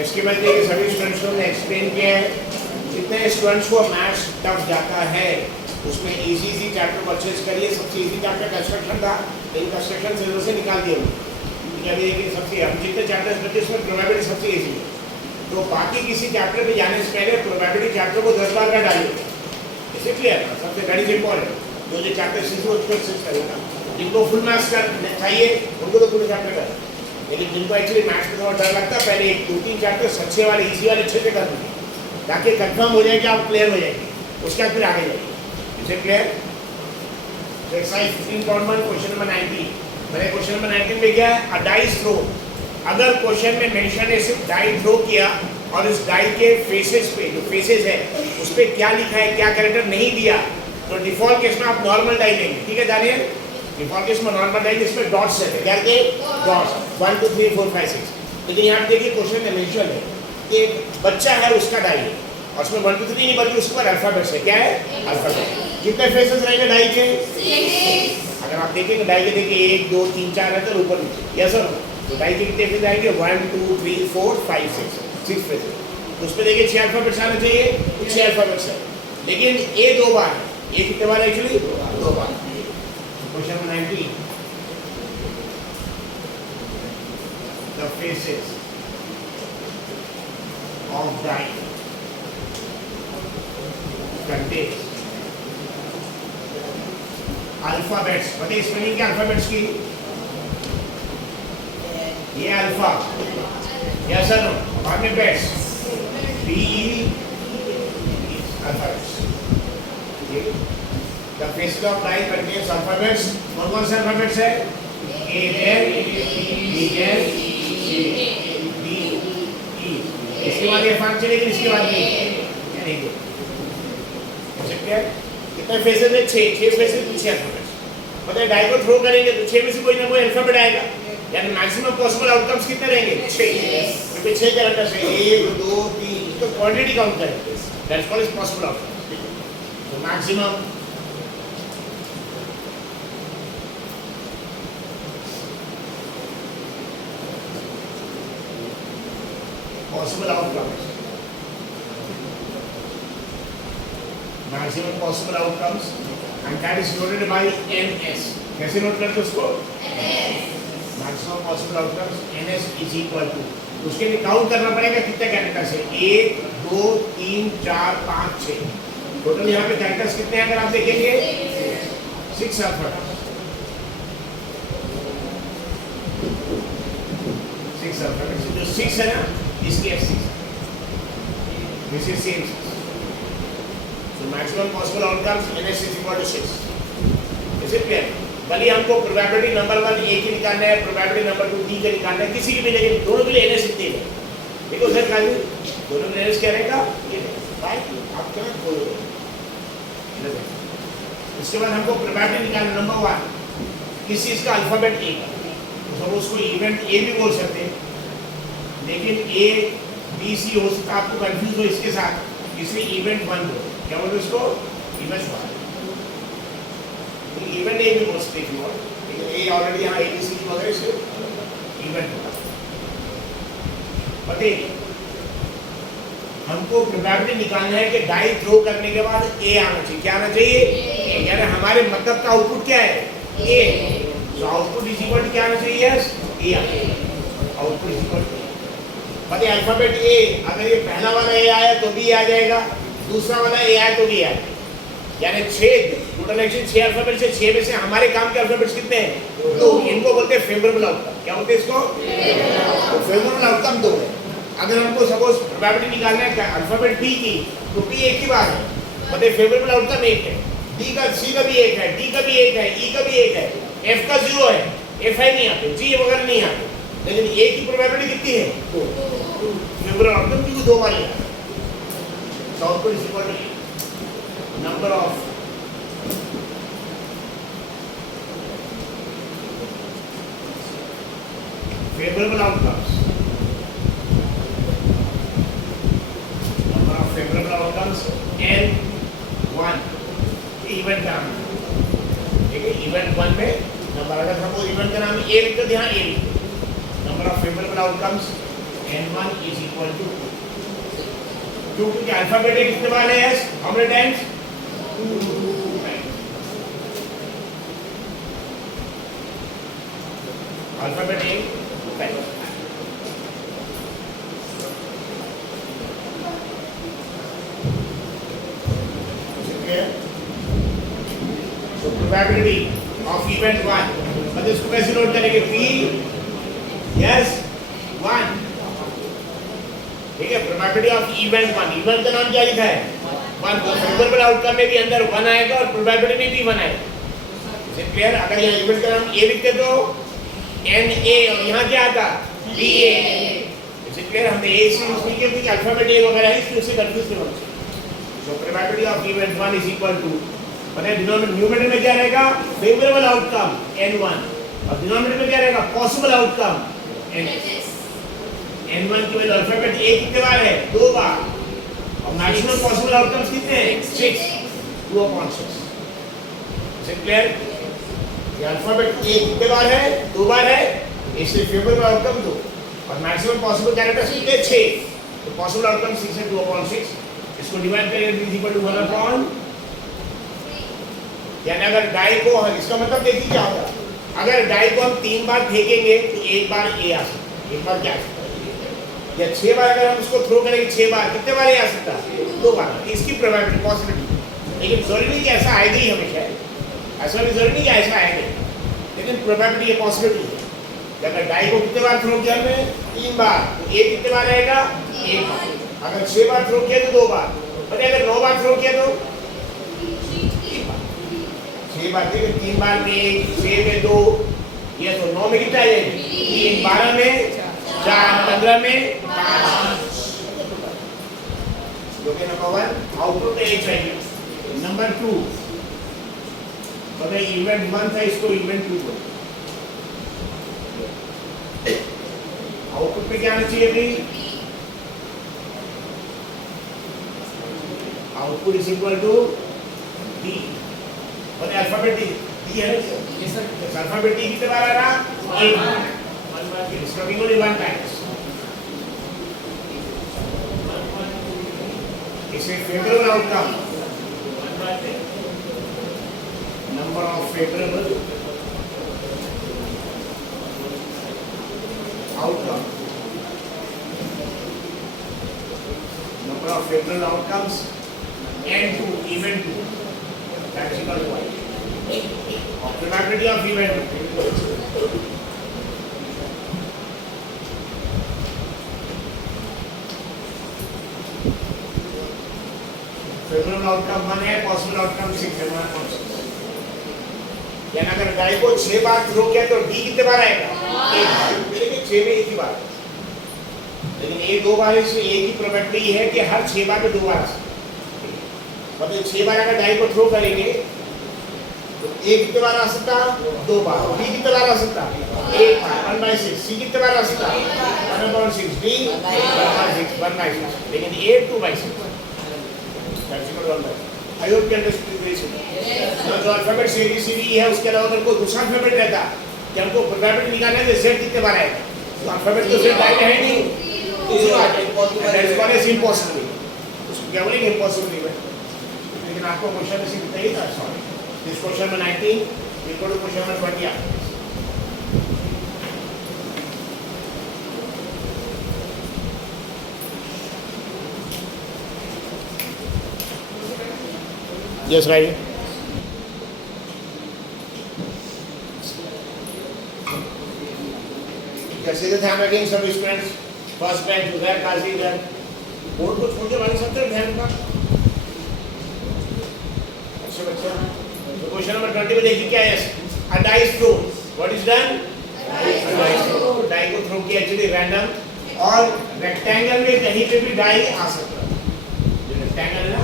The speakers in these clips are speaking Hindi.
इसके बाद देखिए सभी स्टूडेंट्स को एक्सप्लेन किया है। जितने स्टूडेंट्स को मैथ्स टफ जाता है उसमें इजी चैप्टर परचेज करिए। सबसे इजी चैप्टर कंस्ट्रक्शन था, लेकिन कंस्ट्रक्शन सिलेबस से निकाल दिया अभी सबसे हम जितने चैप्टर्स बच्चे उसमें प्रोबेबिलिटी सबसे इजी है। तो बाकी किसी चैप्टर पे जाने से पहले प्रोबेबिलिटी चैप्टर को 10 बार का डालिए, इसे क्लियर है। सबसे दैट इज इम्पोर्टेंट। जो चैप्टर सीखो उसको एक्सेस करेगा। जिनको फुल मैथ्स का चाहिए उनको तो पूरे चैप्टर कर, लेकिन जिनको एक्चुअली मैथ्स में थोड़ा डर लगता है पहले 1-2-3 चैप्टर अच्छे वाले इजी वाले अच्छे से कर दीजिए, ताकि कंफर्म हो जाए कि आप क्लियर हो जाएंगे। उसके बाद फिर आगे जाइए। इसे क्लियर। Exercise 15.1 question number 19। मैंने क्वेश्चन नंबर 19 में क्या है, अ डाइस थ्रो। अगर क्वेश्चन में मेंशन है सिर्फ डाई थ्रो किया और इस डाई के फेसेस पे जो फेसेस है उस पे क्या लिखा है, क्या कैरेक्टर नहीं दिया, तो डिफॉल्ट केस में आप नॉर्मल डाई लेंगे। ठीक है जानिए, डिफॉल्ट केस में नॉर्मल डाई जिसमें डॉट्स है, क्या के डॉट्स 1 2 3 4 5 6। लेकिन यहाँ पे देखिए क्वेश्चन में मेंशन है कि एक बच्चा है उसका डाई है और उसमें 1 2 3 नहीं बल्कि उसके ऊपर अल्फाबेट्स है। क्या है? अल्फाबेट। कितने फेसेस रहेंगे डाई के? 6। अगर आप देखेंगे डाई के देखिए 1 2 3 4 है तो ऊपर नीचे। Yes sir. तो डाई के कितने फेस आएंगे? 1 2 3 4 5 6 फेसेस। तो उस पर देखिए 6 अल्फाबेट्स आने चाहिए, 6 अल्फाबेट्स है। लेकिन ए 2 बार है। ये कितने बार एक्चुअली? 2 बार। Question number 19। The faces of die contains alphabets। बताइए स्पेलिंग क्या अल्फाबेट्स की? ये अल्फा, यस सर, बाद में bets, B alphabets. The faces of die contains alphabets। कौन से अल्फाबेट्स है? A L B L C D E। इसके बाद ये फंक्शन चलेगी, इसके बाद ये नहीं। कितने फेसेस है? 6 फेसेस, 6 अल्फाबेट्स। मतलब डाई को थ्रो करेंगे तो 6 में से कोई ना कोई अल्फाबेट आएगा, यानी मैक्सिमम पॉसिबल आउटकम्स कितने रहेंगे? 6। क्योंकि 6 कैरेक्टर्स है, 1 2 3, तो क्वांटिटी काउंट करेंगे। That's called possible outcome. तो maximum possible outcomes, maximum possible outcomes, and that is noted by NS। कैसे नोट करते उसको? NS। maximum possible outcomes NS is equal to, उसके लिए काउंट करना पड़ेगा कितने कैरेक्टर्स है? 1 2 3 4 5 6। टोटल यहाँ पे कैरेक्टर्स कितने हैं अगर आप देखेंगे? 6 अल्फाबेट्स। 6 अल्फाबेट्स जो 6 है ना, इसकी F6, this is same 6. So maximum possible outcomes NS is equal to 6. Is it clear? भले हमको प्रोबेबिलिटी नंबर 1 A की निकालना है, प्रोबेबिलिटी नंबर 2 B का निकालना है, किसी की भी, लेकिन दोनों के लिए NS इतनी है। देखो उधर क्या है, दोनों में NS क्या रहेगा? ये भाई आप क्या बोलोगे? इसके बाद हमको प्रोबेबिलिटी निकालना नंबर 1 किस चीज़ का? अल्फाबेट A का। तो हम उसको इवेंट A भी बोल सकते हैं, लेकिन A B C हो सकता है आपको कंफ्यूज हो इसके साथ, इसलिए इवेंट 1 दो। क्या बोलते उसको? इवेंट 1। इवेंट A भी बोल सकते हैं, लेकिन A ऑलरेडी यहाँ ABC वगैरह से इवेंट होगा। बताइए हमको प्रोबेबिलिटी निकालना है कि डाई थ्रो करने के बाद A आना चाहिए। क्या आना चाहिए? A। यानी हमारे मतलब का आउटपुट क्या है? A। तो आउटपुट इज इक्वल टू क्या आना चाहिए? Yes, A। Output is equal to, बताइए अल्फाबेट A, अगर ये पहला वाला A आया तो भी आ जाएगा, दूसरा वाला A आया तो भी आया। यानी 6 टोटल एक्शन 6 अल्फाबेट से 6 में से हमारे काम के अल्फाबेट्स कितने हैं? 2। इनको बोलते हैं फेवरेबल आउटकम। क्या बोलते हैं इसको? तो फेवरेबल आउटकम 2 है। अगर हमको सपोज प्रोबेबिलिटी निकालना है अल्फाबेट B की, तो P एक ही बात है, बताइए फेवरेबल आउटकम 1 है, D का C का भी 1 है, D का भी 1 है, E का भी 1 है, F का 0 है, F है नहीं आते, G वगैरह नहीं आते, लेकिन A की प्रोबेबिलिटी कितनी है? 2। फेवरेबल आउटकम क्योंकि 2 बार है। Output is equal to number of favorable outcomes, number of favorable outcomes N1 event का नाम। ठीक है, इवेंट 1 में नंबर, अगर सपोज इवेंट का नाम A लिख दो, यहाँ A लिख दो। Number of favourable outcomes n1 is equal to 2 क्योंकि अल्फाबेटिक कितने बार है yes how many times 2 times alphabetic 2 times so probability of event 1 मतलब इसको कैसे नोट करेंगे p yes 1 ठीक है प्रोबेबिलिटी ऑफ इवेंट 1 इवेंट का नाम क्या लिखा है 1 तो फेवरेबल आउटकम में भी अंदर 1 आएगा और प्रोबेबिलिटी में भी 1 आएगा इसे क्लियर अगर ये इवेंट का नाम a लिखते तो n a और यहां क्या आता b a इसे क्लियर हमने a से यूज नहीं किया क्योंकि अल्फाबेट a वगैरह है इसलिए उससे कंफ्यूज नहीं होना so probability of event 1 is equal to पता है न्यूमरेटर में क्या रहेगा फेवरेबल आउटकम n1 और डिनोमिनेटर में क्या रहेगा पॉसिबल आउटकम n1 की वैल्यू अल्फाबेट a कितने बार है 2 बार और मैक्सिमम पॉसिबल आउटकम्स कितने हैं 6 2/6 इसे क्लियर ये अल्फाबेट a कितने बार है 2 बार है इसलिए फेवरेबल आउटकम 2 और मैक्सिमम पॉसिबल कैरेक्टर्स कितने 6 तो पॉसिबल आउटकम 6 है 2/6 इसको डिवाइड करेंगे b = 1/3 यानी अगर डाई को इसका मतलब देखिए क्या होगा अगर डाई को हम 3 बार फेंकेंगे तो एक बार ए आ सकता है एक बार क्या आ सकता है या 6 बार अगर हम उसको थ्रो करेंगे 6 बार कितने बार ए आ सकता है 2 बार इसकी प्रोबेबिलिटी पॉसिबिलिटी लेकिन जरूरी नहीं कि ऐसा आएगा ही हमेशा ऐसा भी जरूरी नहीं कि ऐसा आएगा लेकिन प्रोबेबिलिटी ये पॉसिबिलिटी है अगर डाई को कितने बार थ्रो किया हमने 3 बार तो ए कितने बार आएगा 1 बार अगर 6 बार थ्रो किया तो 2 बार और अगर 9 बार थ्रो किया तो 6 बार ठीक है 3 बार में 1 6 में 2 ये तो 9 में कितना आएगा 3 12 में 4 15 में 5 ओके नंबर 1 आउटपुट में 1 चाहिए नंबर 2 मतलब इवेंट 1 था इसको इवेंट 2 बोलते आउटपुट में क्या आना चाहिए भाई output is equal to d और अल्फाबेट डी है ना यस सर अल्फाबेट डी कितने बार आ रहा 1 बार इसका भी ओनली 1 टाइम्स इसे favourable outcome number of favourable outcome number of favourable outcomes n2 event 2 that is equal to 1 of probability of event favorable outcome 1 है possible outcome 6 है 1/6 यानी अगर डाई को 6 बार थ्रो किया तो d कितने बार आएगा 1 बार देखिए 6 में एक ही बार लेकिन a 2 बार है इसलिए a की प्रोबेबिलिटी है कि हर 6 बार में 2 बार आ सकता है मतलब 6 बार अगर डाई को थ्रो करेंगे तो a कितने बार आ सकता 2 बार b कितने बार आ सकता 1 बार 1/6 c कितने बार आ सकता 1/6 d 1/6 1/6 लेकिन a 2/6 that's equal to 1/6 I hope you understood this जो alphabet c b c d है उसके अलावा अगर कोई दूसरा अल्फाबेट रहता कि हमको प्रोबेबिलिटी निकालना है z कितने बार आएगा तो अल्फाबेट तो z डाई है नहीं तो that is called as impossible उसको क्या बोलेंगे इम्पॉसिबल इवेंट लेकिन आपको क्वेश्चन में सीखते ही था सॉरी दिस क्वेश्चन में 19 इक्वल टू क्वेश्चन में 20 आ यस राइट कैसे थे ध्यान रखेंगे सभी स्टूडेंट्स फर्स्ट बेंच उधर काजी इधर बोर्ड को छोड़ के वाले सब ध्यान रखना बच्चा तो क्वेश्चन नंबर 20 में देखिए क्या है a dice throw what is done dice throw die को थ्रो किया एक्चुअली रैंडम और रेक्टेंगल में कहीं पे भी डाई आ सकता है जो रेक्टेंगल है ना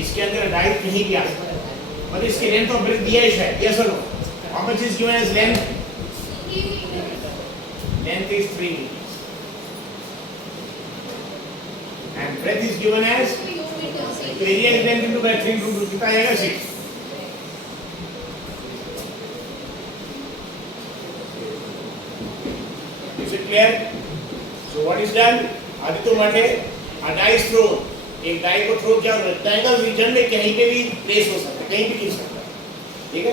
इसके अंदर डाई कहीं भी आ सकता है और इसकी लेंथ ऑफ ब्रेथ दिया है शायद यस और no how much is given as length length is 3 meters and breadth is given as area is length into breadth 3 into 2 कितना आएगा 6 Is it clear? So what is done? Aditya माटे a die is thrown, एक डाई को थ्रो किया रेक्टेंगल रीजन में कहीं पे भी प्लेस हो सकता है, कहीं भी गिर सकता है, ठीक है?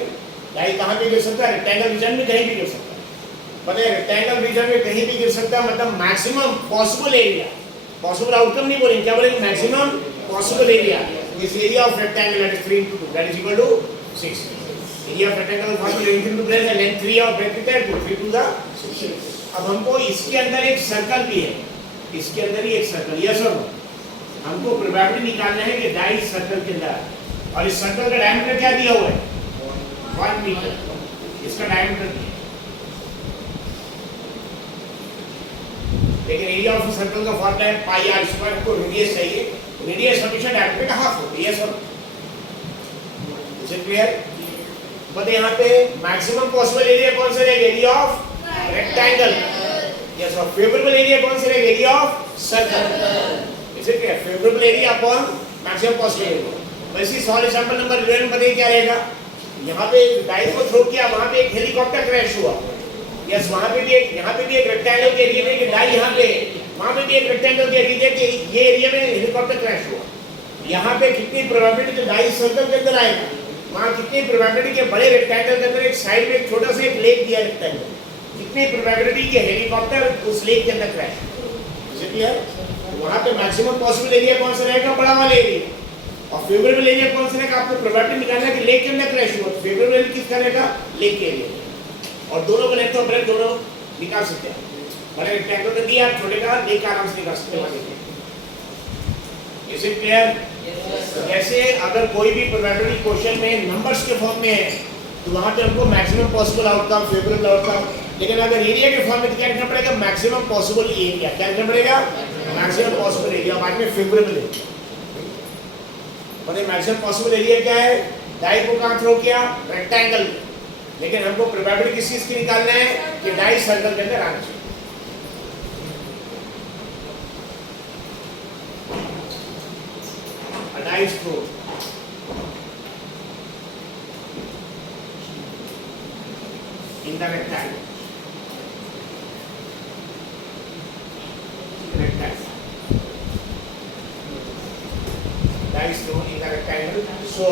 डाई कहाँ पे गिर सकता है? रेक्टेंगल रीजन में कहीं भी गिर सकता है। पता है रेक्टेंगल रीजन में कहीं भी गिर सकता है मतलब maximum possible area, possible outcome नहीं बोलेंगे, क्या बोलेंगे? Maximum possible area is area of rectangle that is 3 into 2 that is equal to 6। Area of rectangle form length into breadth है, लेंथ 3 और ब्रेथ कितना है? 2, 3 to the 6। अब हमको इसके अंदर एक सर्कल भी है, इसके अंदर ही एक सर्कल, यस और नो? हमको प्रोबेबिलिटी निकालना है कि डाई सर्कल के अंदर, और इस सर्कल का डायमीटर क्या दिया हुआ है? 1 मीटर, इसका डायमीटर दिया है। लेकिन एरिया ऑफ सर्कल का फॉर्मूला है पाई आर स्क्वायर, को रेडियस चाहिए, रेडियस हमेशा डायमीटर का हाफ होता है, यस और इज इट क्लियर? बट यहाँ पे मैक्सिमम पॉसिबल एरिया कौन सा रहेगा? एरिया ऑफ रेक्टेंगल, यस, और फेवरेबल एरिया कौन सा रहेगा? Area of circle. इसे क्या favourable area upon maximum possible area. वैसे सॉल्व एग्जांपल नंबर 11 में बताइए क्या रहेगा? यहाँ पे डाई को थ्रो किया, वहाँ पे एक हेलीकॉप्टर क्रैश हुआ, यस, वहाँ पे भी एक, यहाँ पे भी एक रेक्टेंगल के एरिया में डाई यहाँ पे, वहाँ पे भी एक रेक्टेंगल के एरिया के ये एरिया में हेलीकॉप्टर क्रैश हुआ। यहाँ पे कितनी प्रोबेबिलिटी कि डाई सर्कल के अंदर आएगा, वहाँ कितनी प्रोबेबिलिटी के बड़े रेक्टेंगल के अंदर एक साइड में एक छोटा सा एक लेक दिया रेक्टेंगल, कितनी प्रोबेबिलिटी के हेलीकॉप्टर उस लेक के अंदर क्रैश हो। वहाँ पे मैक्सिमम पॉसिबल एरिया कौन सा रहेगा? बड़ा वाला एरिया। और फेवरेबल एरिया कौन सा रहेगा? आपको प्रोबेबिलिटी निकालना है कि लेक के अंदर क्रैश हुआ, फेवरेबल एरिया किसका रहेगा? लेक के एरिया। और दोनों का लेंथ और ब्रेथ दोनों निकाल सकते हैं, बड़े रेक्टेंगल का दिया, छोटे का लेक का आराम से निकाल सकते हैं। Is it clear? जैसे अगर कोई भी प्रोबेबिलिटी क्वेश्चन में नंबर्स के फॉर्म में है तो वहाँ पे हमको maximum possible outcome, favourable outcome, लेकिन अगर एरिया के फॉर्म में क्या लिखना पड़ेगा? Maximum possible area. क्या लिखना पड़ेगा? मैक्सिमम पॉसिबल एरिया, बाद में फेवरेबल एरिया। और मैक्सिमम पॉसिबल एरिया क्या है? डाई को कहाँ थ्रो किया? रेक्टेंगल, लेकिन हमको प्रोबेबिलिटी किस चीज की निकालना है कि डाई सर्कल के अंदर आना चाहिए। Die throw in the rectangle. That is thrown in the rectangle. So,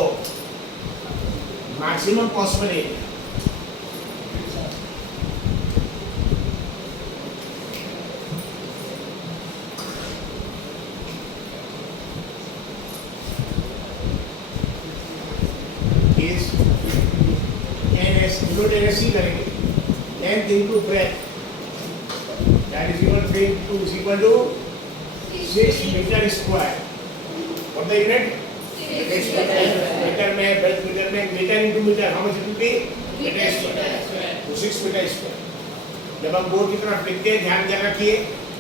maximum possible area. Is NS, NSC करेंगे, length into breadth, that is equal to 6 meter square. What the unit? Meter में, breadth meter में, meter into meter, how much it will be? Meter square, तो 6 meter square. जब हम बोर्ड की तरफ लिखते हैं, ध्यान देना रखिए,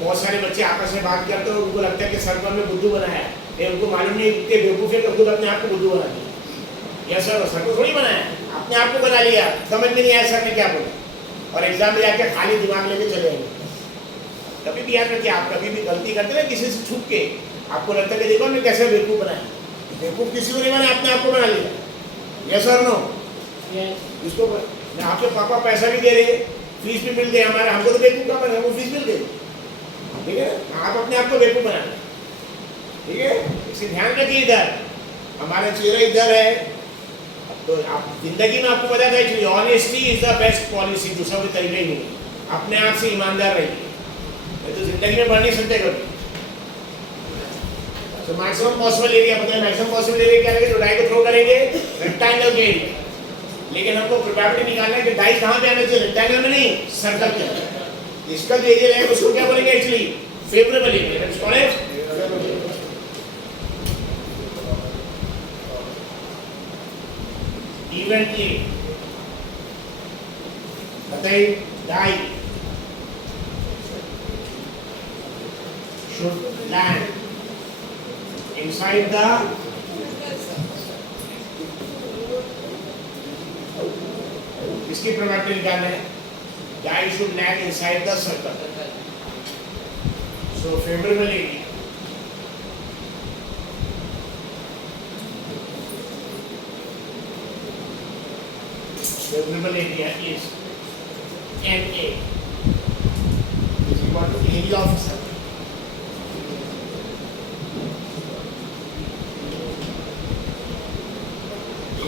बहुत सारे बच्चे आपस में बात करते हैं, उनको लगता है कि सर को हमने बुद्धू बनाया है, ये उनको मालूम नहीं कि बेवकूफ है, तो खुद अपने आप को बुद्धू बना दिया। यस सर को थोड़ी बनाया, अपने आप को बना लिया, समझ में नहीं आया सर ने क्या बोला, और एग्जाम में जाके खाली दिमाग लेके चले जाएंगे। कभी भी याद रखिए, आप कभी भी गलती करते हैं किसी से छुप के, आपको लगता है कि देखो हमने कैसे बेवकूफ बनाया, बेवकूफ किसी को नहीं बना, अपने आप को बना लिया। Yes sir no? इसको आपके पापा पैसा भी दे रहे, फीस भी मिल गई, हमारे हमको तो बेवकूफ का बना, हमको फीस मिल गई, ठीक है, आप अपने आप को बेवकूफ बना, ठीक है, इसकी ध्यान रखिए। इधर हमारा चेहरा इधर है, तो आप जिंदगी में आपको पता है honesty is the best policy, दूसरा कोई तरीका ही नहीं, अपने आप से ईमानदार रहिए, तो जिंदगी में बढ़ नहीं सकते कभी। तो मैक्सिमम पॉसिबल एरिया बताएं, मैक्सिमम पॉसिबल एरिया क्या रहेगा? जो डाई को थ्रो करेंगे रेक्टेंगल के एरिया, लेकिन हमको प्रोबेबिलिटी निकालना है कि डाई कहाँ पे आना चाहिए? रेक्टेंगल में नहीं, सर्कल के अंदर। इसका जो एरिया रहेगा उसको क्या बोलेंगे? Actually favourable area, that is called evenly. बताइए, die should land inside the इसकी प्रोबेबिलिटी निकालना है, डाई should land inside the circle. So favorable area. Favorable area is NA, is equal to area of a circle.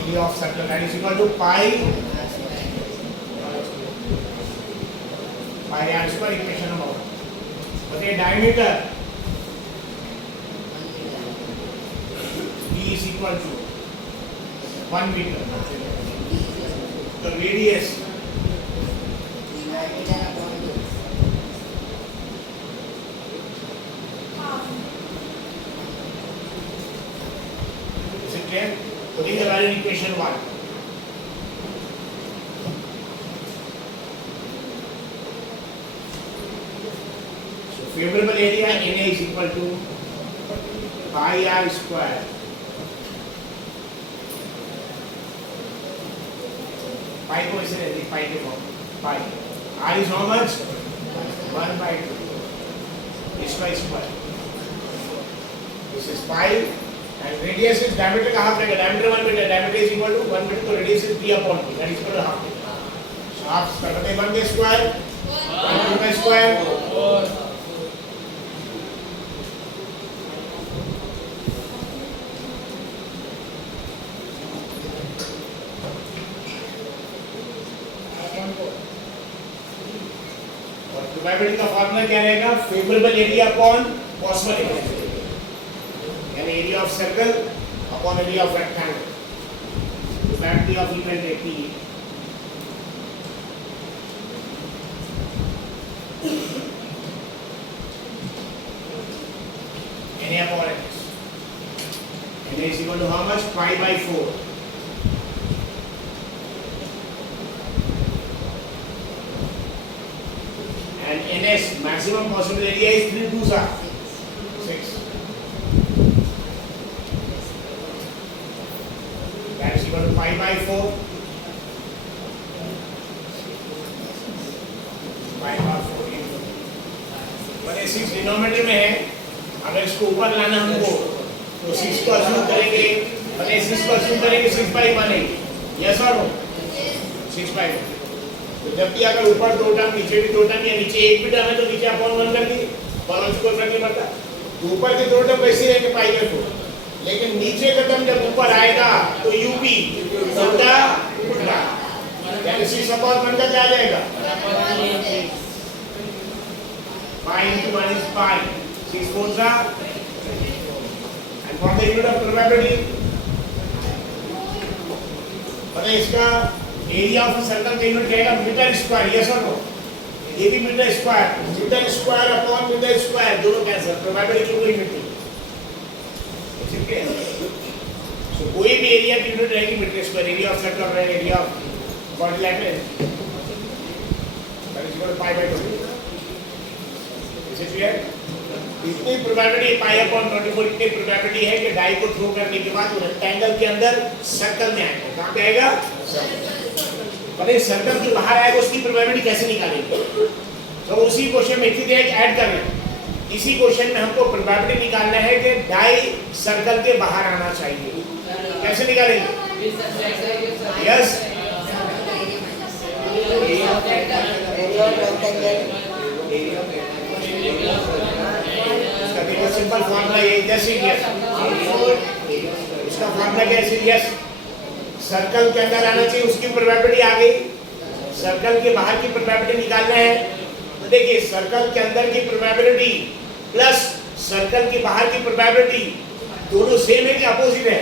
area of circle that is equal to pi r square equation number 1. बताइए diameter d is equal to 1 meter. The radius is it clear? Putting the value in equation 1. So favorable area NA is equal to pi r square pi को ऐसे रहती है pi के form pi r is how much 1/2 इसका square this is pi and radius is diameter का half रहेगा diameter 1 meter diameter is equal to 1 meter तो radius is 3/2 that is equal to half meter so half करते हैं 1 का स्क्वायर 1 का स्क्वायर प्रोबेबिलिटी का फार्मूला क्या रहेगा favourable area upon possible area यानी area of circle upon area of rectangle probability of event रहती है NA upon X NA is equal to how much pi by 4 and NS maximum possible area is 3 2s are 6 that is equal to pi by 4 pi by 4 बने 6 डिनोमिनेटर में है अगर इसको ऊपर लाना हमको तो 6 को अज्यूम करेंगे बने 6 को अज्यूम करेंगे 6 by 1 है यस और नो 6 by 1 तो जब भी अगर ऊपर 2 टर्म नीचे भी 2 टर्म या नीचे एक भी टर्म है तो नीचे अपॉन 1 कर दी कॉलम से कोई फर्क नहीं पड़ता तो ऊपर के 2 टर्म वैसे रहेंगे पाई बाय 4 लेकिन नीचे का टर्म जब ऊपर आएगा तो यूपी उल्टा उल्टा यानी 6 अपॉन 1 का क्या आ जाएगा pi into 1 is pi 6 4s are and for the unit of probability पता है इसका एरिया ऑफ सर्कल का यूनिट क्या है मीटर स्क्वायर यस और नो ये भी metre square upon metre square दोनों कैंसिल प्रोबेबिलिटी की कोई मिलती ठीक है सो कोई भी एरिया की यूनिट रहेगी metre square area of circle रहेगा area of quadrilateral that is equal to pi by 2 is it clear इतनी प्रोबेबिलिटी पाई अपॉन 24 इतनी प्रोबेबिलिटी है कि डाई को थ्रो करने के बाद वो रेक्टेंगल के अंदर सर्कल में आएगा कहां पे आएगा पर इस सर्कल के बाहर आएगा उसकी प्रोबेबिलिटी कैसे निकालेंगे तो उसी क्वेश्चन में इतनी देर ऐड कर लें इसी क्वेश्चन में हमको प्रोबेबिलिटी निकालना है कि डाई सर्कल के बाहर आना चाहिए कैसे निकालेंगे यस इसका सिंपल फॉर्मूला ये जैसे यस इसका फॉर्मूला कैसे यस सर्कल के अंदर आना चाहिए उसकी प्रोबेबिलिटी आ गई सर्कल के बाहर की प्रोबेबिलिटी निकालना है तो देखिए सर्कल के अंदर की प्रोबेबिलिटी प्लस सर्कल के बाहर की प्रोबेबिलिटी दोनों सेम है कि अपोजिट है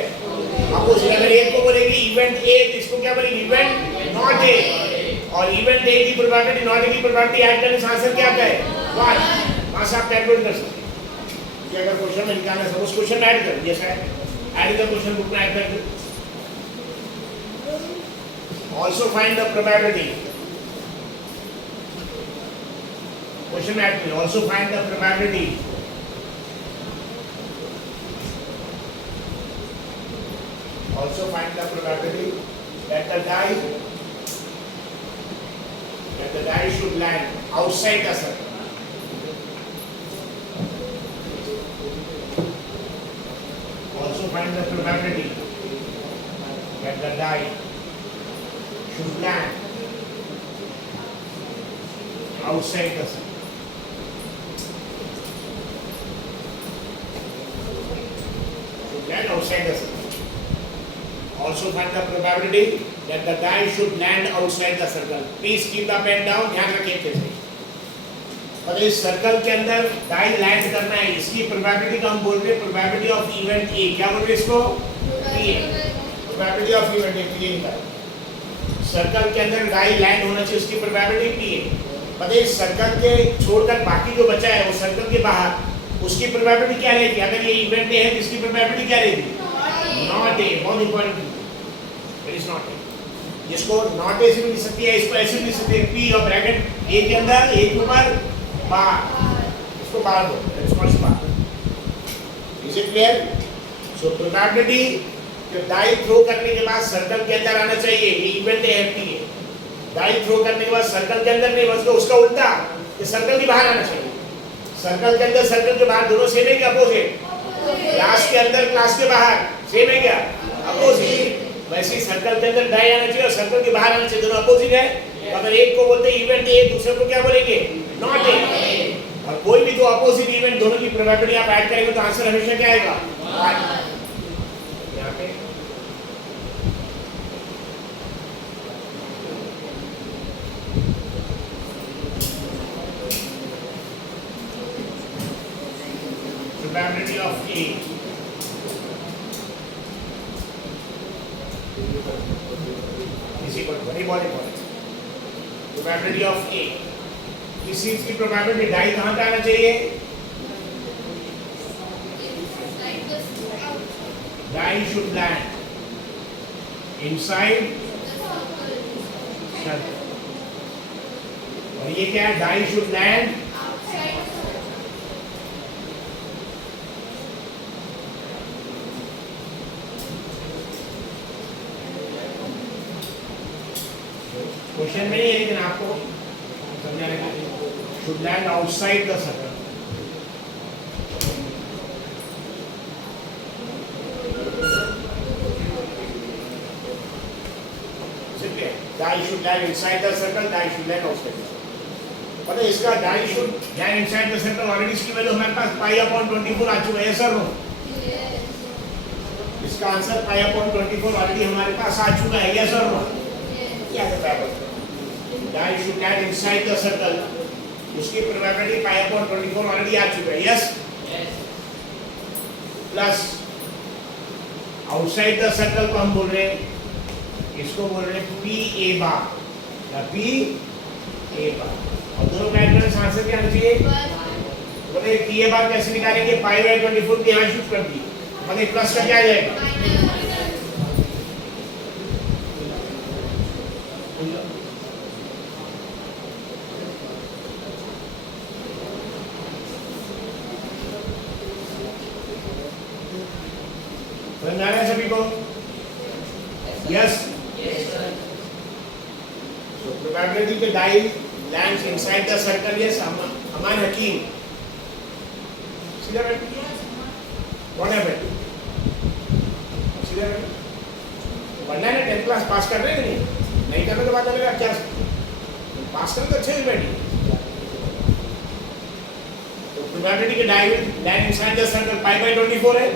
अपोजिट अगर एक को बोलेंगे इवेंट ए तो इसको क्या बोलेंगे इवेंट नॉट ए और इवेंट ए की प्रोबेबिलिटी नॉट ए की प्रोबेबिलिटी ऐड करने से आंसर क्या आता है 1 वहां से आप कैलकुलेट कर सकते हैं कि अगर क्वेश्चन में निकालना है उस क्वेश्चन में ऐड कर जैसा है ऐड द क्वेश्चन बुक में ऐड कर दो also find the probability question में add also find the probability that the die should land outside the circle also find the probability that the die should land outside the circle. Should land outside the circle. Also find the probability that the die should land outside the circle. Please keep the pen down. ध्यान रखिए कैसे। और इस सर्कल के अंदर डाई लैंड करना है, इसकी प्रोबेबिलिटी को हम बोल रहे हैं प्रोबेबिलिटी ऑफ इवेंट ए। क्या बोल रहे हैं इसको? P A. Probability of event A P A. Circle के अंदर डाई लैंड होना चाहिए, उसकी प्रोबेबिलिटी पी ए। पता है इस सर्कल के छोड़कर बाकी जो बचा है वो सर्कल के बाहर, उसकी प्रोबेबिलिटी क्या रहेगी? अगर ये इवेंट ए है तो इसकी प्रोबेबिलिटी क्या रहेगी? Not A. बहुत important, it is not A. जिसको नॉट ए से भी लिख सकती है, इसको ऐसे भी लिख सकते हैं, पी और ब्रैकेट ए के अंदर, ए के ऊपर बाहर, इसको बाहर दो, रिस्पांस बाहर। Is it clear? So probability कि डाई थ्रो करने के बाद सर्कल के अंदर आना चाहिए, ये इवेंट है पी है। डाई थ्रो करने के बाद सर्कल के अंदर नहीं, बस उसका उल्टा कि सर्कल के बाहर आना चाहिए। सर्कल के अंदर सर्कल के बाहर दोनों सेम है क्या? अपोजिट। क्लास के अंदर क्लास के बाहर सेम है क्या? अपोजिट। वैसे ही सर्कल के अंदर डाई आना चाहिए और सर्कल के बाहर आना चाहिए, दोनों अपोजिट है। अगर एक को बोलते हैं इवेंट ए, दूसरे को क्या बोलेंगे? Not a. और कोई भी दो अपोजिट इवेंट दोनों की प्रोबेबिलिटी आप ऐड करेंगे तो आंसर हमेशा क्या आएगा? यहाँ पे probability of A is equal to, very important, probability of A। इस चीज की प्रोबेबिलिटी डाई कहाँ पे आना चाहिए? Die should land inside circle. और ये क्या है? डाई शुड लैंड क्वेश्चन में नहीं है लेकिन आपको समझाने के लिए, should land outside the circle. Die should land inside the circle, die should land outside the circle. पता है इसका die should land inside the circle already इसकी वैल्यू हमारे पास पाई अपॉन 24 आ चुका है सर। नो, इसका आंसर पाई अपॉन 24 ऑलरेडी हमारे पास आ चुका है, यस और नो? क्या है बराबर? Die should land inside the circle, उसकी प्रोबेबिलिटी पाई अपॉन 24 ऑलरेडी आ चुका है, yes. Plus outside the circle को हम बोल रहे हैं, इसको बोल रहे हैं पी ए बार या पी ए बार। और दोनों का एड्रेस आंसर क्या आना चाहिए? बोले पी ए बार कैसे निकालेंगे? पाई बाय 24 की यहाँ शिफ्ट कर दी, मतलब प्लस का क्या आ जाएगा? समझ आ रहा है सभी को? Yes. So probability that die lands inside the circle, yes, Aman Hakim. See that? What happened? See that? पढ़ना है ना, 10th क्लास पास कर रहे हैं नहीं? नहीं करने के बाद लगेगा क्या? पास करने तो अच्छे ही बैठी। तो probability that die will land inside the circle pi by 24 है।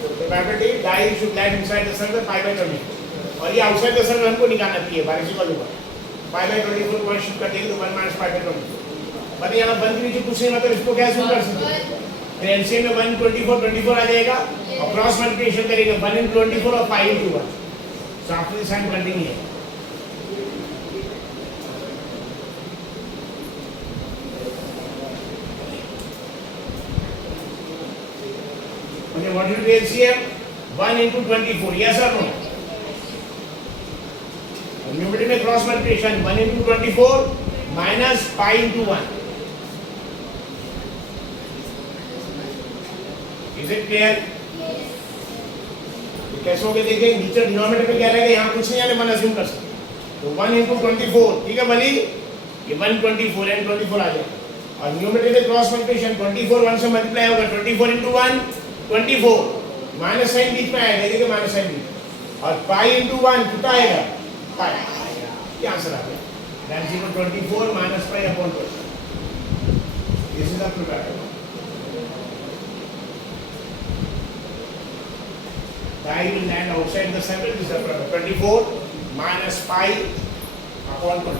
तो probability die should land inside the circle pi by 24। और ये आउटसाइड द सर्कल हमको निकालना चाहिए, बारिश का ऊपर पाई बाय 24 को शिफ्ट कर देंगे तो 1 माइनस पाई बाय 24। बट यहाँ 1 के नीचे कुछ नहीं, मतलब इसको क्या शुरू कर सकते हैं? तो एलसीएम में 1 24 आ जाएगा और क्रॉस मल्टीप्लिकेशन करेंगे 1 इन 24 और pi into 1। So after this sign continue है। Okay, what will be LCM? 1 into 24, yes or no? Numerator में cross multiplication 1 into 24 minus pi into 1। Is it clear? कैसे होगे देखिए, नीचे डिनोमिनेटर में क्या रहेगा? यहाँ कुछ नहीं आने, 1 अज्यूम कर सकते। तो 1 into 24, ठीक है भली, ये 124 एंड 24 आ जाएगा। और न्यूमरेटर में क्रॉस मल्टीप्लिकेशन 24 1 से मल्टीप्लाई होगा, 24 into 1 24, माइनस साइन बीच में आएगा, देखिए माइनस साइन बीच, और पाई into 1 कितना आएगा? पाई। ये आंसर आ गया। That is equal to 24 minus pi upon 20। This is the probability। die will land outside the center. This is the problem. 24 minus pi upon 24.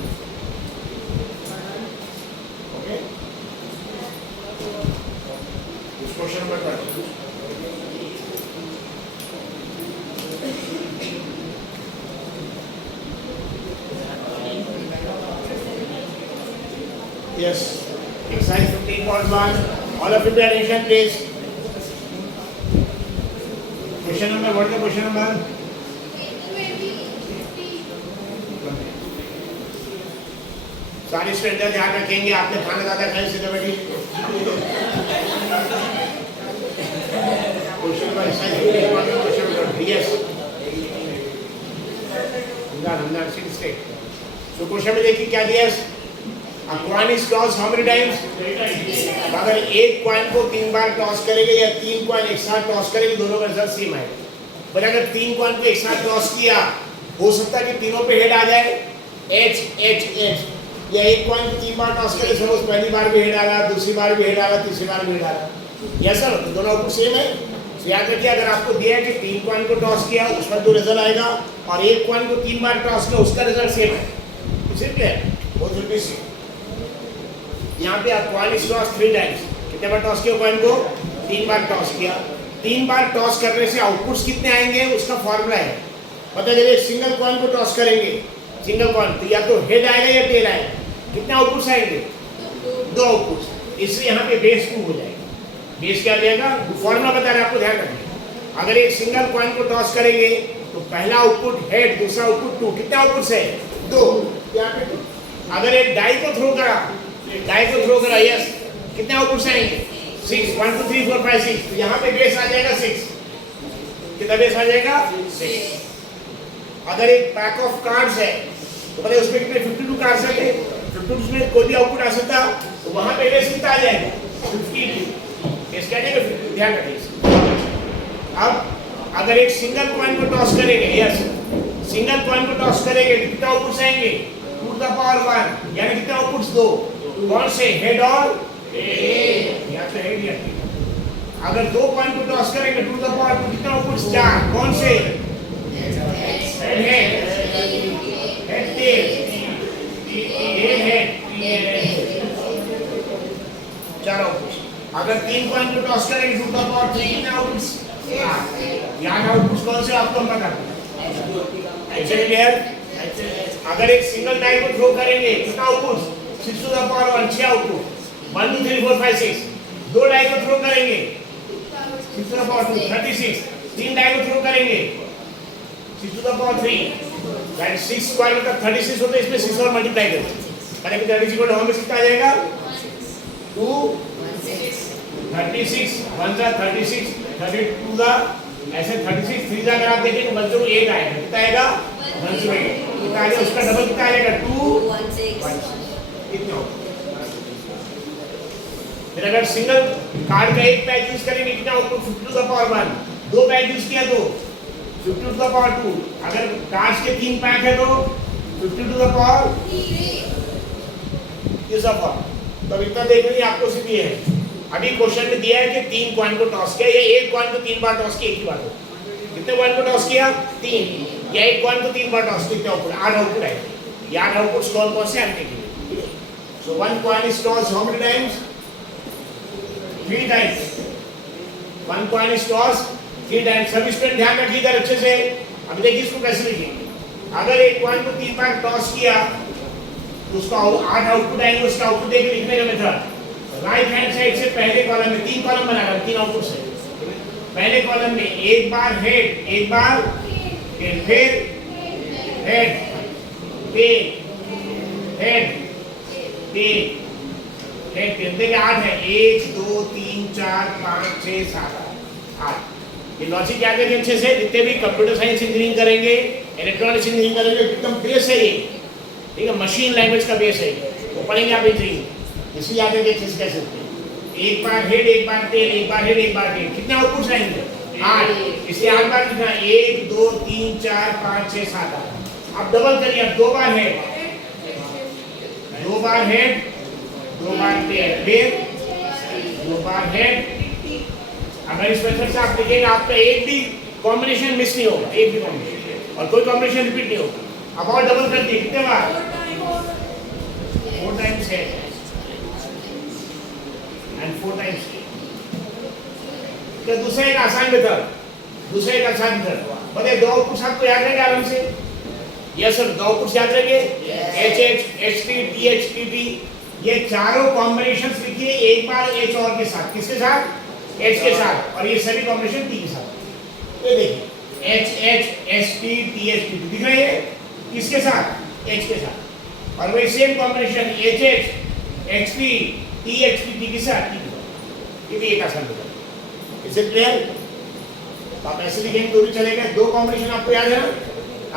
Okay? This question number 22. Yes. Exercise 15.1. All of you pay attention, please. Question number, what is the question number? सारी स्टूडेंट ध्यान रखेंगे, आपने खाना ज्यादा खाया सीधे बैठी। Question number question number yes. हमने सिक्स स्टेट। तो क्वेश्चन में देखिए क्या दिया है? A coin is tossed how many times? अगर एक कॉइन को 3 बार टॉस करेंगे या 3 कॉइन एक साथ टॉस करेंगे, दोनों का रिजल्ट सेम आएगा। पर अगर 3 कॉइन को एक साथ टॉस किया, हो सकता है कि तीनों पे हेड आ जाए H H H, या एक कॉइन को 3 बार टॉस करें, सपोज पहली बार भी हेड आ रहा, दूसरी बार भी हेड आ रहा, तीसरी बार भी हेड आ रहा, यस सर, तो दोनों आउटपुट सेम है। तो याद रखिए, अगर आपको दिया है कि 3 कॉइन को टॉस किया उसका जो रिजल्ट आएगा, और एक कॉइन को 3 बार टॉस किया उसका रिजल्ट सेम है। सिंपल है, बहुत जल्दी से। यहाँ पे आप कॉइन इज टॉस 3 टाइम्स, कितने बार टॉस किया कॉइन को? 3 बार टॉस किया। 3 बार टॉस करने से आउटपुट्स कितने आएंगे उसका फॉर्मूला है। पता चले सिंगल कॉइन को टॉस करेंगे, सिंगल कॉइन तो या तो हेड आएगा या टेल आएगा, कितने आउटपुट्स आएंगे? 2 आउटपुट्स। इसलिए यहाँ पे बेस 2 हो जाएगा। बेस क्या जाएगा? फॉर्मूला बता रहे हैं आपको, ध्यान रखिए। अगर एक सिंगल कॉइन को टॉस करेंगे तो पहला आउटपुट हेड, दूसरा आउटपुट 2, कितने आउटपुट्स है? 2। यहाँ पे 2। अगर एक डाई को थ्रो करा, यस, कितने आउटपुट्स आएंगे? 6, 1 2 3 4 5 6, तो यहाँ पे बेस आ जाएगा 6। कितना बेस आ जाएगा? 6। अगर एक पैक ऑफ कार्ड्स है तो पता है उसमें कितने 52 कार्ड्स हैं, 52 में कोई भी आउटपुट आ सकता, तो वहाँ पे बेस कितना आ जाएगा? 52। बेस क्या जाएगा? 52। ध्यान रखिए। अब अगर एक सिंगल कॉइन को टॉस करेंगे, यस, सिंगल कॉइन को टॉस करेंगे, कितने आउटपुट्स आएंगे? 2 to the power 1, यानी कितने आउटपुट्स? 2। कौन से? हेड और टेल, या तो हेड या टेल। अगर 2 कॉइन को टॉस करेंगे 2 to the power 2, कितने आउटपुट्स? 4। कौन से? Head tail, head 4 outputs. अगर 3 कॉइन को टॉस करेंगे 2 to the power 3, कितने आउटपुट्स? 8। यहाँ आउटपुट्स कौन से आपको पता है? क्लियर? अगर एक सिंगल डाई को थ्रो करेंगे, कितना outputs? 6 to the power 1, 6 output. 1 2 3 4 5 6। 2 die को थ्रो करेंगे 6 to the power 2, 36। 3 डाई को थ्रो करेंगे 6 to the power 3, that 6 square मतलब 36 होता है, इसमें 6 और मल्टीप्लाई करें, यानी कि 36 को हमें कितना आ जाएगा? 2 36 1 जा 36, 32 जा ऐसे 36, 3 जा अगर आप देखें तो 108 आएगा। कितना आएगा? 108। कितना आएगा? उसका डबल कितना आएगा? 216। इतना। फिर अगर सिंगल कार्ड का एक पैक यूज करेंगे, कितना output? 50 to the power 1। 2 pack use किया तो 50 to the power 2। अगर कार्ड्स के 3 पैक है तो 50 to the power 3। तो इतना देख लीजिए, आपको सिर्फ ये है। अभी क्वेश्चन में दिया है कि 3 कॉइन को टॉस किया, या एक कॉइन को 3 बार टॉस किया, एक ही बार। कितने कॉइन को टॉस किया? 3। या एक कॉइन को 3 बार टॉस किया, कितने आउटपुट? 8 आउटपुट आएगा। ये 8 आउटपुट्स कौन से आने के? So 1 coin is tossed how many times? 3 times. 1 coin is tossed 3 times. सभी स्टूडेंट ध्यान रखिए इधर अच्छे से। अभी देखिए इसको कैसे लिखेंगे। अगर एक कॉइन को 3 बार टॉस किया तो उसका 8 आउटपुट आएंगे। उसका आउटपुट देखिए लिखने का मेथड, राइट हैंड साइड से पहले कॉलम में 3 कॉलम बनाकर 3 आउटपुट है। पहले कॉलम में एक बार हेड, एक बार टेल, फिर head tail, head tail, head tail. देखिए 8 है, 1 2 3 4 5 6 7 8। ये लॉजिक याद रखिए अच्छे से। जितने भी कंप्यूटर साइंस इंजीनियरिंग करेंगे, इलेक्ट्रॉनिक्स इंजीनियरिंग करेंगे, एकदम बेस है ये, ठीक है, मशीन लैंग्वेज का बेस है। वो पढ़ेंगे आप इंजीनियरिंग, इसी याद रखिए अच्छे से कैसे। एक बार हेड, एक बार टेल, एक बार हेड, एक बार टेल। कितने आउटपुट्स आएंगे? 8। इसलिए 8 बार कितना? 1 2 3 4 5 6 7 8। अब डबल करिए, अब 2 बार हेड, 2 बार हेड, 2 बार टेल, फिर 2 बार हेड। अगर इस मेथड से आप लिखेंगे, आपका एक भी कॉम्बिनेशन मिस नहीं होगा, एक भी कॉम्बिनेशन, और कोई कॉम्बिनेशन रिपीट नहीं होगा। अब और डबल कर दिए, कितने बार? 4 टाइम्स है एंड 4 टाइम्स है। तो दूसरा एक आसान मेथड, बताइए 2 आउटपुट्स आपको याद रहेंगे आराम से? यस सर, 2 आउटपुट्स याद रहेंगे? H H, H T, T H, T T, ये चारों कॉम्बिनेशंस लिखिए एक बार एच और के साथ। किसके साथ? एच के साथ, और ये सभी कॉम्बिनेशन टी के साथ। ये देखिए H H, H T, T H, T T, दिख रहा है? किसके साथ? एच के साथ। और वही same combination H H, H T, T H, T के साथ, टी के साथ। ये भी एक आसान मेथड। Is it clear? तो आप ऐसे लिखेंगे तो भी चलेगा। 2 कॉम्बिनेशन आपको याद है ना?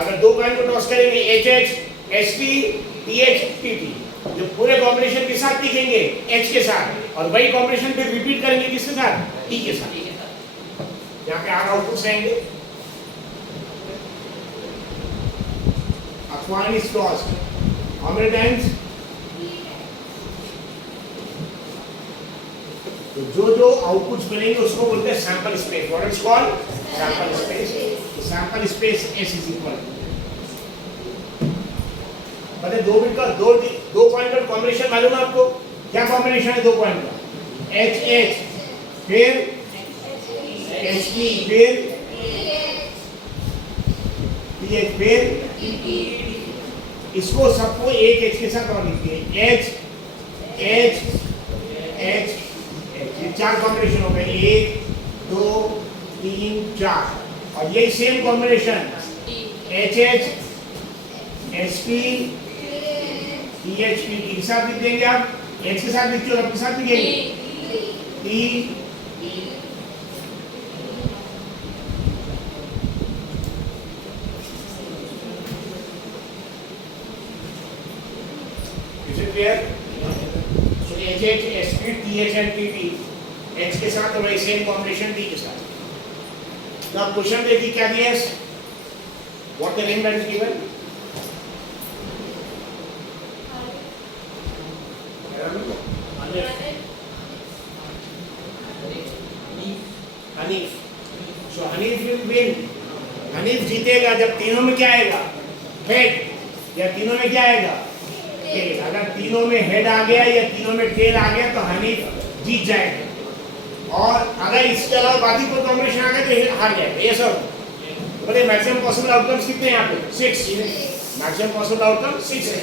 अगर 2 कॉइन को टॉस करेंगे H H, H T, T H, T T, जो पूरे कॉम्बिनेशन के साथ लिखेंगे एच के साथ, और वही कॉम्बिनेशन फिर रिपीट करेंगे किसके साथ? टी के साथ। यहाँ पे 8 आउटपुट्स रहेंगे। A coin is tossed. How many times? तो जो आउटपुट्स मिलेंगे उसको बोलते हैं sample space. What is called? Sample space. Sample space S is equal, मतलब 2 बिट का 2 पॉइंट का कॉम्बिनेशन मालूम है आपको? क्या कॉम्बिनेशन है 2 पॉइंट का? एच एच, फिर एच टी, फिर टी एच, फिर इसको सबको एक एच के साथ और लिखिए। एच एच एच, ये 4 कॉम्बिनेशन हो गए, 1 2 3 4, और यही same combination H H, H T, T H, T के साथ लिख देंगे। आप एच के साथ लिखिए और आपके साथ लिखेंगे T, is it clear? So H H, H T, T H and T T, H के साथ और वही सेम कॉम्बिनेशन टी के साथ। तो आप क्वेश्चन देखिए क्या दिया है? What the name that is given? Hanif. So Hanif will win, Hanif जीतेगा जब तीनों में क्या आएगा? हेड, या तीनों में क्या आएगा? टेल। अगर तीनों में हेड आ गया या तीनों में टेल आ गया तो हनीफ जीत जाएगा, और अगर इसके अलावा बाकी कोई कॉम्बिनेशन आ गया तो हार जाएगा। ये सब बोले मैक्सिमम पॉसिबल आउटकम्स कितने हैं यहाँ पे? 6। मैक्सिमम पॉसिबल आउटकम 6 है।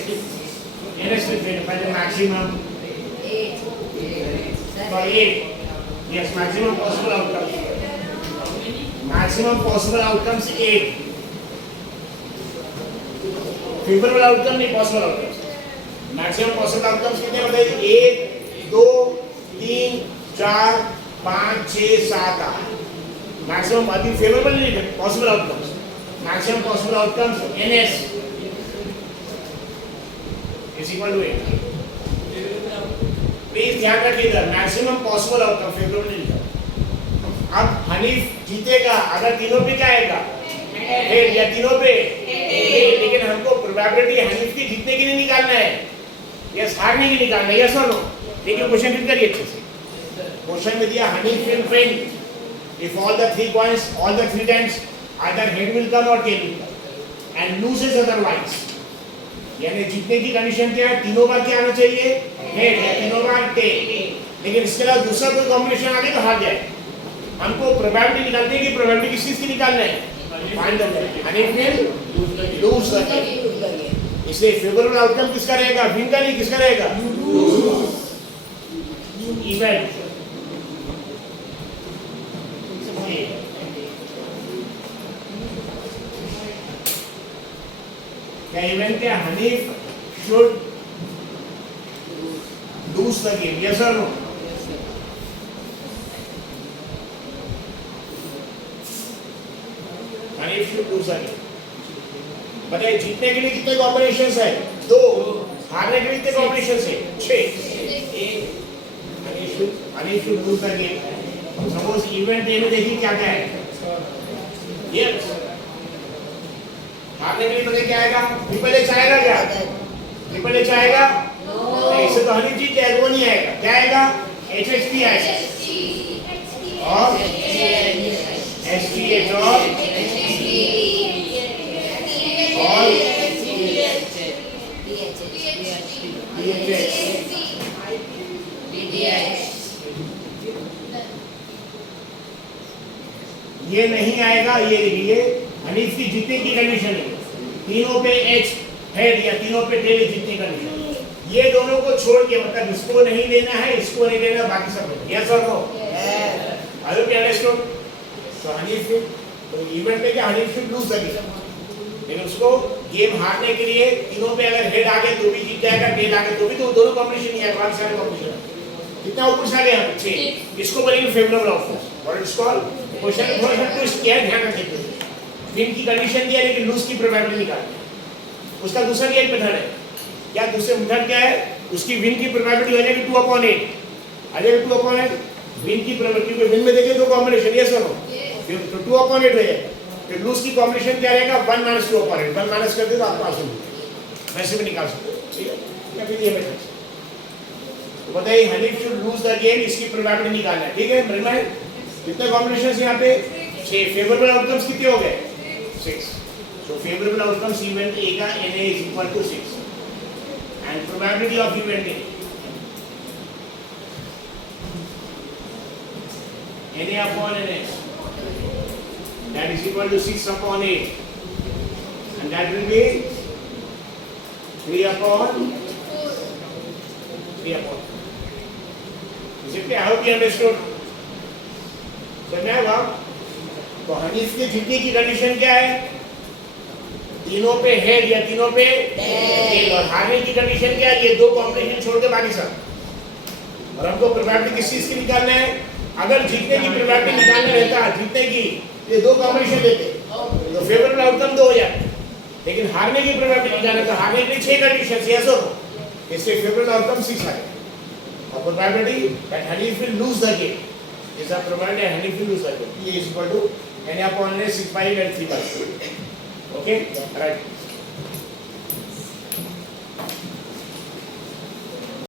पहले maximum 8, yes, maximum possible outcomes. Maximum possible outcomes 8. Favorable outcome नहीं, possible outcomes. Maximum possible outcomes कितने बताइए? 1 2 3 4 5 6 7 8. Maximum अभी favorable नहीं है, possible outcomes. Maximum possible outcomes NS is equal to 8. Please ध्यान रखिएगा, मैक्सिमम पॉसिबल आउटकम फेवरेबल नहीं लिखा। अब हनीफ जीतेगा अगर तीनों पे क्या आएगा? हेड, या तीनों पे टेल, लेकिन हमको प्रोबेबिलिटी हनीफ की जीतने की नहीं निकालना है, यस हारने की निकालना है। यस और नो? देखिए क्वेश्चन रीड करिए अच्छे से। क्वेश्चन में दिया Hanif will win if all the 3 coins, all the 3 times either head will come or tail will come and loses otherwise। यानी जीतने की कंडीशन क्या है? तीनों बार क्या आना चाहिए? हेड, या तीनों बार टेल। लेकिन इसके अलावा दूसरा कोई कॉम्बिनेशन आ गया तो हार जाए। हमको प्रोबेबिलिटी निकालते हैं कि प्रोबेबिलिटी किस चीज की निकालना है? Find the Hanif will lose the game. इसलिए फेवरेबल आउटकम किसका रहेगा? विन का नहीं, किसका रहेगा? इवेंट। क्या इवेंट क्या? Hanif should lose the game, yes or no? Haniff should lose the game. बताइए जीतने के लिए कितने कॉम्बिनेशंस है? 2। हारने के लिए कितने कॉम्बिनेशंस है? 6। Haniff should lose the game. Suppose event A में देखिए क्या क्या है? यस, हारने के लिए बताइए क्या आएगा? ट्रिपल एच आएगा क्या? ट्रिपल एच आएगा? ऐसे तो हनीफ जीत जाएगा, वो नहीं आएगा। क्या आएगा? HHP आएगा और STH और ये नहीं आएगा, ये हनीफ की जीतने की कंडीशन है, तीनों पे एच हेड या तीनों पे टेल जीतने की कंडीशन। ये दोनों को छोड़ के मतलब इसको नहीं लेना है, इसको नहीं लेना, बाकी सब लेना। यस और no? I hope you understood. तो हनीफ तो इवेंट में क्या Hanif should lose the game, लेकिन उसको गेम हारने के लिए तीनों पे अगर हेड आ गए तो भी जीत जाएगा, टेल आ गए तो भी, तो दोनों कॉम्बिनेशन ही है, कौन सा कॉम्बिनेशन कितना ऊपर से आ गया 6। इसको बोलेंगे favourable outcome. What is called question थोड़ा सा ट्विस्ट किया है, ध्यान रखिए। विन की कंडीशन दिया लेकिन लूज की प्रोबेबिलिटी निकालनी है। उसका दूसरा भी एक मेथड है। क्या दूसरे मेथड क्या है? उसकी विन की प्रोबेबिलिटी हो जाएगी 2/8 आ जाएगा 2/8 विन की प्रोबेबिलिटी। क्योंकि विन में देखिए दो कॉम्बिनेशन, यस और नो? तो 2/8 हो जाएगा। फिर लूज की कॉम्बिनेशन क्या रहेगा? 1 - 2/8। 1 माइनस कर दे तो आपको आंसर मिलेगा, वैसे भी निकाल सकते हो। ठीक है, या फिर ये मेथड तो बताइए Hanif should lose the game, इसकी प्रोबेबिलिटी निकालना है। ठीक है, रिमाइंड कितने कॉम्बिनेशंस यहाँ पे 6। फेवरेबल आउटकम्स कितने हो गए? 6। So favourable outcomes event A का Na = 6 and probability of event A Na/Ns that is equal to 6/8 and that will be 3/3/4. Is it clear? I hope you understood. समझाएगा? तो हनीफ के जीतने की कंडीशन क्या है? तीनों पे हेड या तीनों पे टेल। और हारने की कंडीशन क्या है? ये दो कॉम्बिनेशन छोड़ के बाकी सब। और हमको प्रोबेबिलिटी किस चीज की निकालना है? अगर जीतने की प्रोबेबिलिटी निकालना रहता, जीतने की ये दो कॉम्बिनेशन लेते तो फेवरेबल आउटकम 2 हो जाता, लेकिन हारने की प्रोबेबिलिटी निकालना तो हारने के लिए 6 कंडीशन, यस और नो? इससे फेवरेबल आउटकम 6 आएगा। और probability that Hanif will lose the game is a probability Hanif will lose the game, P = Na/N 6/8 and 3/2. Okay, right.